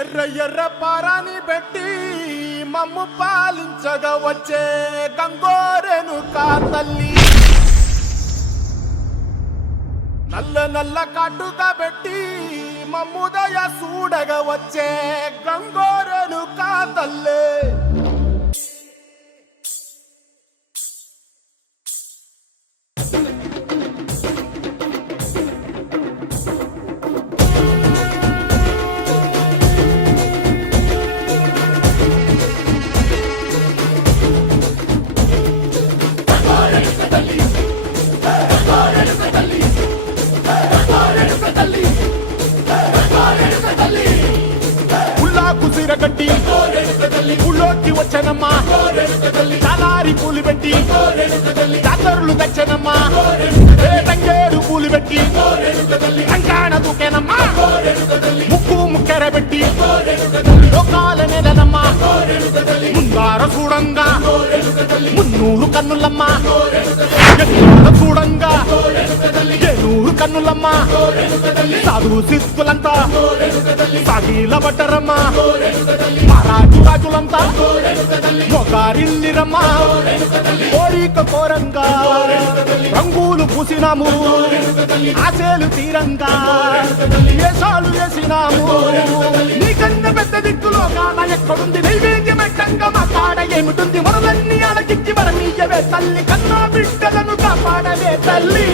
ఎర్ర ఎర్ర పారాని పెట్టి మమ్ము పాలించగా వచ్చే గంగోరెను తల్లి, నల్ల నల్ల కాటుగా పెట్టి మమ్ముదయ చూడగా వచ్చే గంగోరెను తల్లి. కుసిరగట్టి ఊళ్ళోకి వచ్చనమ్మా, చాలారి పూలు పెట్టి జాతరులు తెచ్చనమ్మా, తంగేరు పూలు పెట్టి కంకాణ దూకేనమ్మా, ముక్కు ముక్కెర పెట్టి లోకాల నెలనమ్మా, ముందార చూడంగా మున్నూరు కన్నులమ్మా, చూడంగా ఏనూరు కన్నులమ్మా, సాధు సిద్ధులంతా సాగిల బట్టరమ్మా, మరాఠు రాజులంతా మొగారిల్లిరమ్మా, కోరిక కోరంగా రంగులు పూసినాము, ఆశలు తీరంగా వేషాలు వేసినాము, నీకన్న పెద్ద దిక్కులో కాన ఎక్కడుంది నైవేద్యం ఎట్టంగా మా కాడ ఏమిటుంది, మనలన్నీ అలకిచ్చి వరమీయవే తల్లి, కన్నా బిడ్డలను కాపాడవే తల్లి.